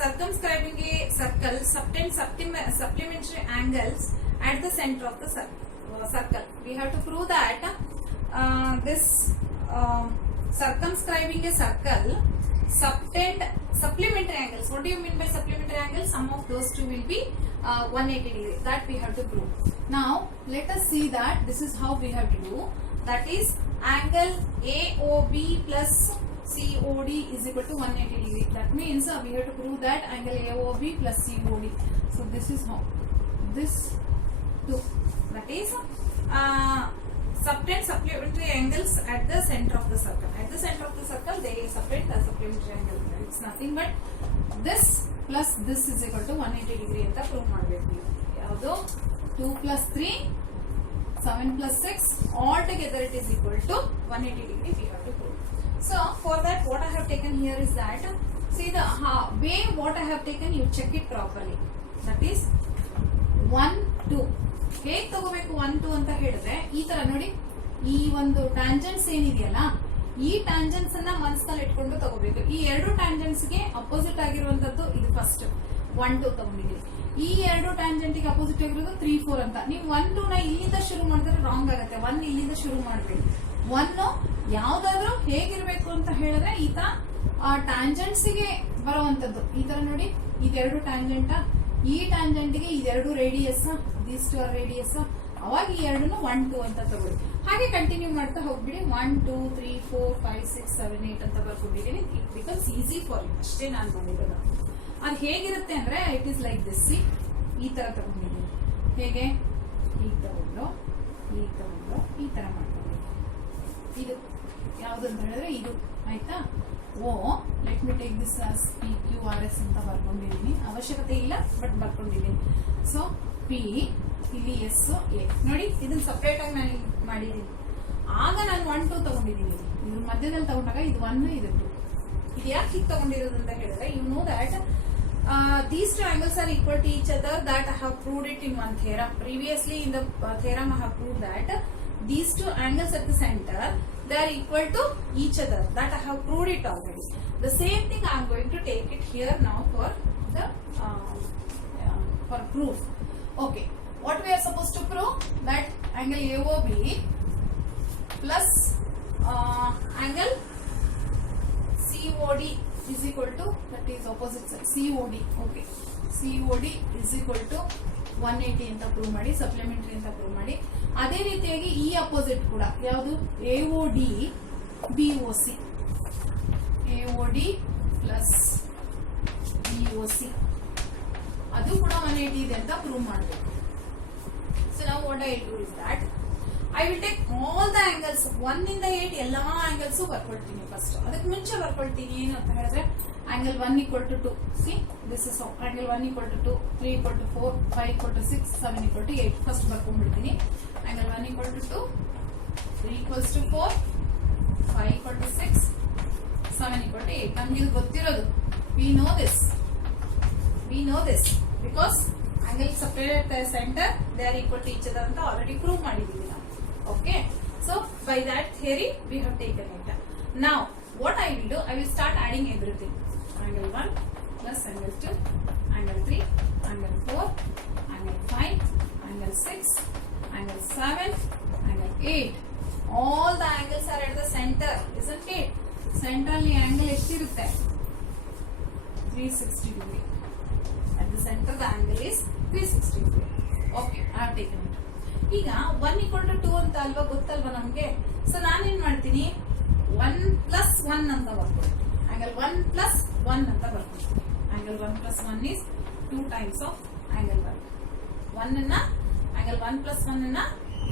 circumscribing a circle subtend supplementary angles at the center of the circle. We have to prove that this circumscribing a circle subtend supplementary angles. What do you mean by supplementary angles? Sum of those two will be 180 degrees. That we have to prove. Now let us see that this is how we have to do. That is angle AOB plus COD is equal to 180 degree. That means we have to prove that angle AOB plus COD. So this is how this two, that is subtend supplementary angles at the center of the circle. At the center of the circle they subtend the supplementary angle. It's nothing but this plus this is equal to 180 degree ಅಂತ prove ಮಾಡಬೇಕು. ಯಾವುದು? 2 plus 3 7 plus 6 all together it is equal to 180 degree we have to prove. So for that what I have taken here is that, see the way what I have taken, you check it properly. That is 1 2 ಹೇಗೆ ತಗೋಬೇಕು? 1 2 ಅಂತ ಹೇಳಿದ್ರೆ ಈ ತರ ನೋಡಿ, ಈ ಒಂದು tangents ಏನಿದೆಯಲ್ಲ, ಈ ಟ್ಯಾಂಜೆಂಟ್ಸ್ ಅನ್ನ ಮನಸ್ಸಲ್ಲಿ ಇಟ್ಕೊಂಡು ತಗೋಬೇಕು. ಈ ಎರಡು ಟ್ಯಾಂಜೆಂಟ್ಸ್ ಗೆ ಅಪೋಸಿಟ್ ಆಗಿರುವಂತದ್ದು ಇದು ಫಸ್ಟ್ 1 2 ತಗೊಂಡಿದ್ದೀವಿ. ಈ ಎರಡು ಟ್ಯಾಂಜೆಂಟ್ ಗೆ ಅಪೋಸಿಟ್ ಆಗಿರೋದು 3 4 ಅಂತ. ನೀವು 1 2 ನ ಇಲ್ಲಿಂದ ಶುರು ಮಾಡಿದ್ರೆ ರಾಂಗ್ ಆಗುತ್ತೆ. 1 ಇಲ್ಲಿಂದ ಶುರು ಮಾಡಬೇಕು. 1 ಯಾವ್ದಾದ್ರು ಹೇಗಿರ್ಬೇಕು ಅಂತ ಹೇಳಿದ್ರೆ ಈ ತರ ಟ್ಯಾಂಜೆಂಟ್ಸ್ ಗೆ ಬರುವಂತದ್ದು ಈ ತರ ನೋಡಿ, ಇದೆರಡು ಟ್ಯಾಂಜೆಂಟ್, ಈ ಟ್ಯಾಂಜೆಂಟ್ ಗೆ ಇದೆರಡು radius, these two are radius. ಅವಾಗ ಈ ಎರಡನ್ನು 1 2 ಅಂತ ತಗೊಳ್ಳಿ. ಹಾಗೆ ಕಂಟಿನ್ಯೂ ಮಾಡ್ತಾ ಹೋಗ್ಬಿಡಿ. 1 2 3 4 5 6 7 8 ಅಂತ ಬರ್ಕೊಂಡಿದ್ದೀನಿ. It becomes easy for you. ಅಷ್ಟೇ ನಾನು ಮಾಡಿರೋದು. ಅದು ಹೇಗಿರುತ್ತೆ ಅಂದ್ರೆ ಇಟ್ ಈಸ್ ಲೈಕ್ ದಿಸ್. ಈ ತರ ತಗೊಂಡಿದ್ದೀನಿ. ಹೇಗೆ? ಈಗ ತಗೊಂಡು ಈ ತರ ಮಾಡ್ಕೊಂಡಿದ್ದೀನಿ. ಇದು ಯಾವ್ದಂತ ಹೇಳಿದ್ರೆ ಇದು, ಆಯ್ತಾ? Oh let me take this as PQRS ಅಂತ ಬರ್ಕೊಂಡಿದ್ದೀನಿ. ಅವಶ್ಯಕತೆ ಇಲ್ಲ ಬಟ್ ಬರ್ಕೊಂಡಿದ್ದೀನಿ. ಸೊ ಪಿ ಇಲ್ಲಿ ಎಸ್ ಎ ನೋಡಿ, ಇದನ್ನ ಸಪರೇಟ್ ಆಗಿ ನಾನು ಮಾಡಿದ್ದೀನಿ. ಆಗ ನಾನು 1 2 ತಗೊಂಡಿದ್ದೀನಿ. ಇದ್ರ ಮಧ್ಯದಲ್ಲಿ ತಗೊಂಡಾಗ ಇದು 1 ಇದು 2. ಇದು ಯಾಕೆ ಹೀಗೆ ತಗೊಂಡಿರೋದು ಅಂತ ಹೇಳಿದ್ರೆ, you know that these two angles are equal to each other, that I have proved it in one theorem. Previously in the theorem I have proved that these two angles at the center, they are equal to each other. That I have proved it already. The same thing I am going to take it here now for the for proof. Okay, what we are supposed to prove? That angle AOB plus angle COD is equal to, that is opposite side, COD. Okay, COD is equal to 180 ಅಂತ prove ಮಾಡಿ, supplementary ಅಂತ prove ಮಾಡಿ. ಅದೇ ರೀತಿಯಾಗಿ ಈ opposite ಕೂಡ ಯಾವುದು, AOD BOC, AOD plus BOC ಅದು ಕೂಡ 180 ಇದೆ ಅಂತ ಪ್ರೂವ್ ಮಾಡಬೇಕು. ಸೊ ನಾವು what I do is that I will take all the angles 1 ಇಂದ 8 ಎಲ್ಲಾ angles ಬರ್ಕೊಳ್ತೀನಿ ಫಸ್ಟ್. ಅದಕ್ಕೆ ಮುಂಚೆ ಬರ್ಕೊಳ್ತೀನಿ ಏನು ಅಂತ ಹೇಳಿದ್ರೆ angle 1 equal to 2. See, this is how angle 1 equal to 2, 3 equal to 4, 5 equal to 6, 7 equal to 8. First ಬರ್ಕೊಂಡ್ಬಿಡ್ತೀನಿ. angle 1 equal to 2, 3 equals to 4, 5 equal to 6, 7 equal to 8. ನಮ್ಗೆ ಇದು ಗೊತ್ತಿರೋದು. We know this because angle separated the center, they are equal to each other ಅಂತ already prove ಮಾಡಿದೀವಿ ನಾವು. Okay, so by that theory we have taken it. Now what I will do, I will start adding everything. Angle 1 plus angle 2, angle 3, angle 4, angle 5, angle 6, angle 7, angle 8. All the angles are at the center, isn't it? Centrally angle ಎಷ್ಟಿರುತ್ತೆ, 360 degree. At the center the angle is 360 degree. Okay, I have taken it. ಈಗ 1 equal to 2 ಅಂತ ಅಲ್ವಾ ಗೊತ್ತಲ್ವಾ ನಮ್ಗೆ. So ನಾನೇನ್ ಮಾಡ್ತೀನಿ, 1 plus 1 ಅಂತ ಬರ್ಕೊಳ್ತೀನಿ. angle 1 plus 1 ಅಂತ ಬರ್ಕೊಳ್ತೀನಿ. angle 1 plus 1 is 2 times of angle 1. 1 ಅನ್ನ angle 1 plus 1 ಅನ್ನ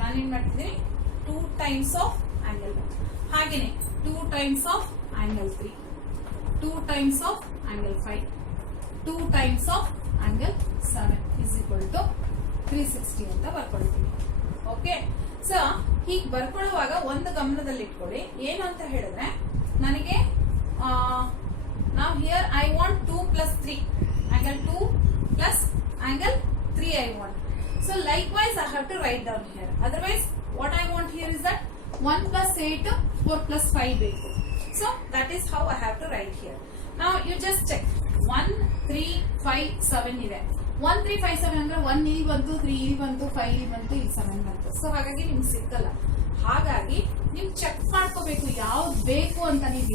ನಾನೇನ್ ಮಾಡ್ತೀನಿ, 2 times of angle 1. ಹಾಗೇನೆ 2 times of angle 3, 2 times of angle 5, 2 times of angle 7 is equal to 360 ಅಂತ ಬರ್ಕೊಳ್ತೀನಿ. ಓಕೆ, ಸೊ ಹೀಗೆ ಬರ್ಕೊಳ್ಳುವಾಗ ಒಂದು ಗಮನದಲ್ಲಿ ಇಟ್ಕೊಳ್ಳಿ, ಏನು ಅಂತ ಹೇಳಿದ್ರೆ ನನಗೆ ನಾವು here I want 2 plus 3, angle 2 plus angle 3 I want. So likewise I have to write down here. Otherwise what I want here is that 1 plus 8, 4 plus 5 ಬೇಕು. So that is how I have to write here. Now you just check. 1, 3, 5, 7 ಇದೆ. 1, 3, 5, 7 ಅಂದ್ರೆ 1 ಇಲ್ಲಿ ಬಂತು, 3 ಇಲ್ಲಿ ಬಂತು, 5 ಇಲ್ಲಿ ಬಂತು, ಇಲ್ಲಿ 7 ಬಂತು. ಸೊ ಹಾಗಾಗಿ ನಿಮ್ಗೆ ಸಿಕ್ಕಲ್ಲ. ಹಾಗಾಗಿ ನೀವು ಚೆಕ್ ಮಾಡ್ಕೋಬೇಕು ಯಾವ್ದು ಬೇಕು ಅಂತ. ನೀವು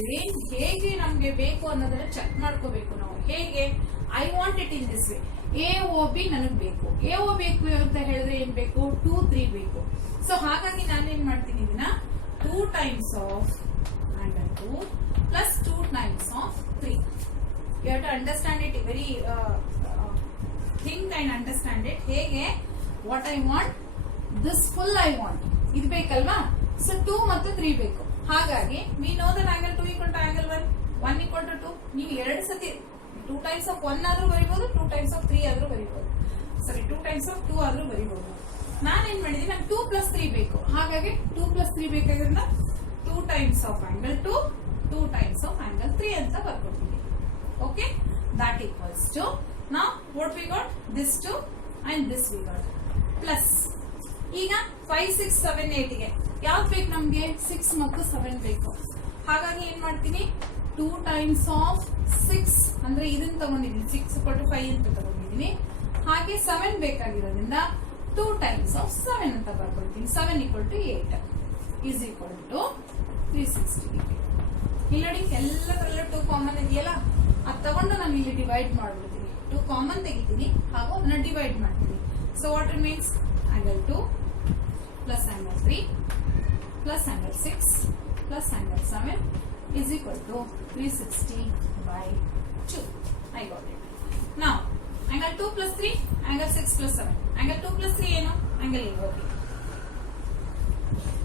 ಹೇಗೆ ನಮ್ಗೆ ಬೇಕು ಅನ್ನೋದನ್ನ ಚೆಕ್ ಮಾಡ್ಕೋಬೇಕು ನಾವು. ಹೇಗೆ, I want it in this way. AOB ನನಗೆ ಬೇಕು. AO ಬೇಕು ಅಂತ ಹೇಳಿದ್ರೆ ಏನ್ ಬೇಕು, 2, 3 ಬೇಕು. ಸೊ ಹಾಗಾಗಿ ನಾನೇನ್ ಮಾಡ್ತೀನಿ, ಇದನ್ನ 2 times of angle 2 plus 2 times of 3. You have to understand it very think and understand it. ಹೇಗೆ, what I want, this full I want, ಇದು ಬೇಕಲ್ವಾ. ಸೊ 2 ಮತ್ತು 3 ಬೇಕು. ಹಾಗಾಗಿ we know that angle 2 equal to angle 1, 1 equal to 2. ನೀವು ಎರಡು ಸತಿ 2 times of 1 ಆದ್ರೂ ಬರಿಬಹುದು, 2 times of 3 ಆದ್ರೂ ಬರಿಬಹುದು. ಸಾರಿ 2 times of 2 ಆದ್ರೂ ಬರಿಬಹುದು. ನಾನೇನ್ ಮಾಡಿದೀನಿ, ನಂಗೆ 2 plus 3 ಬೇಕು. ಹಾಗಾಗಿ 2 plus 3 ಬೇಕಾಗಿರೋದ್ರಿಂದ 2 times of angle 2, 2 times of angle 3 ಅಂತ ಬರ್ಕೊಡ್ತೀನಿ. Okay, that equals to, now what we got, this 2 and this we got, plus ಈಗ 5, 6, 7, 8 ಗೆ ಯಾವ್ದು ಬೇಕು ನಮ್ಗೆ, 6 ಮತ್ತು 7 ಬೇಕು. ಹಾಗಾಗಿ ಏನ್ ಮಾಡ್ತೀನಿ, 2 times of 6 ಅಂದ್ರೆ ಇದನ್ನ ತಗೊಂಡಿದ್ದೀನಿ, 6 equal to 5 ಅಂತ ತಗೊಂಡಿದ್ದೀನಿ. ಹಾಗೆ 7 ಬೇಕಾಗಿರೋದ್ರಿಂದ 2 times of 7 ಅಂತ ಬರ್ಕೊಳ್ತೀನಿ. 7 equal to 8 is equal to 360 degree. ಇಲ್ಲಿ ನೋಡಿ ಎಲ್ಲದರಲ್ಲೂ 2 ಕಾಮನ್ ಇದೆಯಲ್ಲ, ಅದು ತಗೊಂಡು ನಾನು ಇಲ್ಲಿ ಡಿವೈಡ್ ಮಾಡ್ಬಿಡ್ತೀನಿ. 2 ಕಾಮನ್ ತೆಗಿತೀನಿ ಹಾಗೂ ಅದನ್ನ ಡಿವೈಡ್ ಮಾಡ್ತೀನಿ. So what it means, angle 2 plus angle 3 plus angle 6 plus angle 7 is equal to 360 by 2. I got it. Now angle 2 plus 3, angle 6 plus 7. Angle 2 plus 3 ಏನು, angle AOB,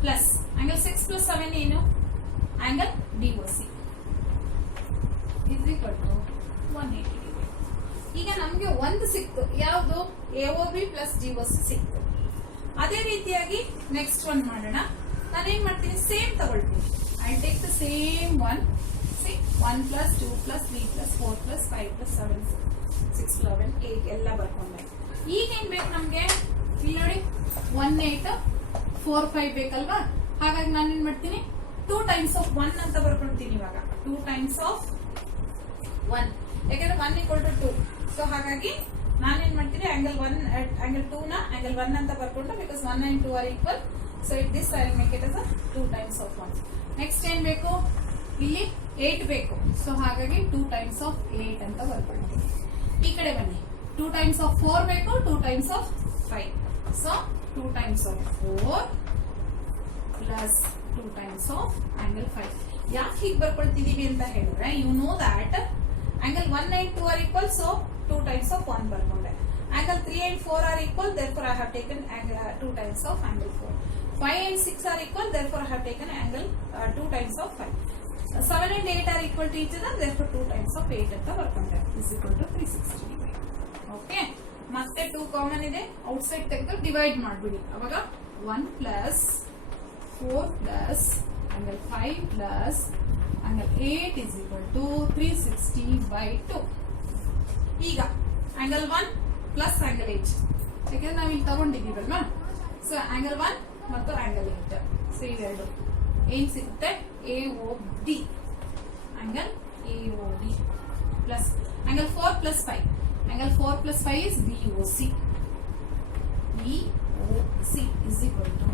plus angle 6 plus 7 ಏನು, angle DOC is equal to 180 degree. ಈಗ ನಮ್ಗೆ ಒಂದು ಸಿಕ್ತು, ಯಾವುದು, AOB plus DOC ಸಿಕ್ತು. ಅದೇ ರೀತಿಯಾಗಿ ನೆಕ್ಸ್ಟ್ ಒನ್ ಮಾಡೋಣ. ನಾನೇನ್ ಮಾಡ್ತೀನಿ, ಸೇಮ್ ತಗೊಳ್ತೀನಿ. I take the same one. C 1 plus 2 plus 3 plus 4 plus 5 plus 7 6, 11, 8 ಎಲ್ಲ ಬರ್ಕೊಂಡೆ. ಈಗ ಏನ್ ಬೇಕು ನಮ್ಗೆ, ಇಲ್ಲಿ ನೋಡಿ 1, 8, 4, 5 ಬೇಕಲ್ವಾ. ಹಾಗಾಗಿ ನಾನು ಏನ್ ಮಾಡ್ತೀನಿ, 2 times of 1 ಅಂತ ಬರ್ಕೊಂತೀನಿ ಇವಾಗ. 2 times of 1, ಯಾಕಂದ್ರೆ 1 = 2. ಸೊ ಹಾಗಾಗಿ ನಾನೇನ್ ಮಾಡ್ತೀನಿ, angle 1 angle 2 ನ angle 1 ಅಂತ ಬರ್ಕೊಂಡು, because 1 and 2 are equal. So this I will make it as a 2 times of 1. Next ಏನ್ ಬೇಕು, ಇಲ್ಲಿ 8 ಬೇಕು. ಸೊ ಹಾಗಾಗಿ 2 times of 8 ಅಂತ ಬರ್ಕೊಳ್ತೀನಿ. ಈ ಕಡೆ ಬನ್ನಿ, 2 times of 4 ಬೇಕು, 2 times of 5. So 2 times of 4 plus 2 times of angle 5. ಯಾಕೆ ಹೀಗೆ ಬರ್ಕೊಳ್ತಿದೀವಿ ಅಂತ ಹೇಳಿದ್ರೆ, you know that angle 1 and 2 are equal, so 2 times of 1 ಬರ್ಕೊಂಡೆ. angle 3 and 4 are equal, therefore I have taken 2 times of angle 4. 5 and 6 are equal, therefore I have taken angle 2 times of 5. 7 and 8 are equal to each other, therefore 2 times of 8 ಅಂತ ಬರ್ಕೊಂಡೆ, is equal to 360 degree. Okay, ಮತ್ತೆ 2 common ಇದೆ, outside ತೆಗೆದು divide ಮಾಡ್ಬಿಡಿ. ಅವಾಗ 1 plus 4 plus angle 5 plus angle 8 is equal to 360/2. ಈಗ angle 1 plus angle 8, ಯಾಕಂದ್ರೆ ನಾವು ಇಲ್ಲಿ ತಗೊಂಡಿದ್ದೀವಲ್ವಾ. ಸೊ angle 1 ಮತ್ತು angle 8, ಸೊ ಇವೆರಡು ಏನ್ ಸಿಗುತ್ತೆ, AOD, angle AOD plus angle 4 plus 5, angle 4 plus 5 is BOC. BOC is equal to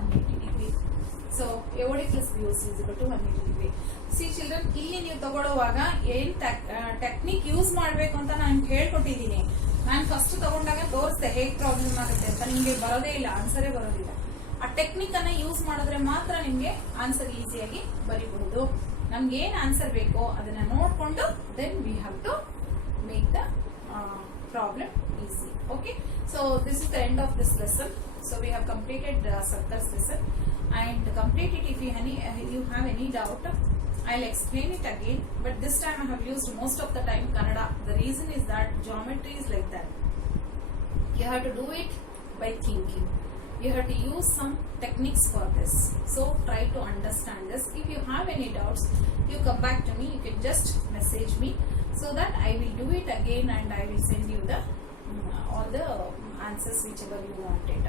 180 degree. So AOD plus BOC is equal to 180 degree. See children, ಇಲ್ಲಿ ನೀವು ತಗೊಳ್ಳುವಾಗ ಏನ್ ಟೆಕ್ನಿಕ್ ಯೂಸ್ ಮಾಡ್ಬೇಕು ಅಂತ ನಾನು ಹೇಳ್ಕೊಟ್ಟಿದ್ದೀನಿ. ನಾನು ಫಸ್ಟ್ ತಗೊಂಡಾಗ ತೋರಿಸ್ದೆ ಹೇಗೆ ಪ್ರಾಬ್ಲಮ್ ಆಗುತ್ತೆ ಅಂತ. ನಿಮ್ಗೆ ಬರೋದೇ ಇಲ್ಲ, ಆನ್ಸರೇ ಬರೋದಿಲ್ಲ. ಆ ಟೆಕ್ನಿಕ್ ಅನ್ನ ಯೂಸ್ ಮಾಡಿದ್ರೆ ಮಾತ್ರ ನಿಮ್ಗೆ ಆನ್ಸರ್ ಈಸಿಯಾಗಿ ಬರೀಬಹುದು. ನಮ್ಗೆ ಏನ್ ಆನ್ಸರ್ ಬೇಕೋ ಅದನ್ನ ನೋಡ್ಕೊಂಡು then we have to make the problem easy. Okay, so this is the end of this lesson. So we have completed circles lesson and complete it. If you have any doubt, I'll explain it again, but this time I have used most of the time Kannada. The reason is that geometry is like that. You have to do it by thinking. You have to use some techniques for this. So try to understand this. If you have any doubts, you come back to me. You can just message me so that I will do it again and I will send you the all the answers whichever you wanted.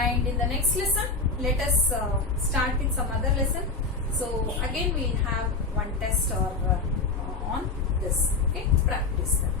And in the next lesson, let us start with some other lesson. So again we'll have one test or on this. Okay, practice that.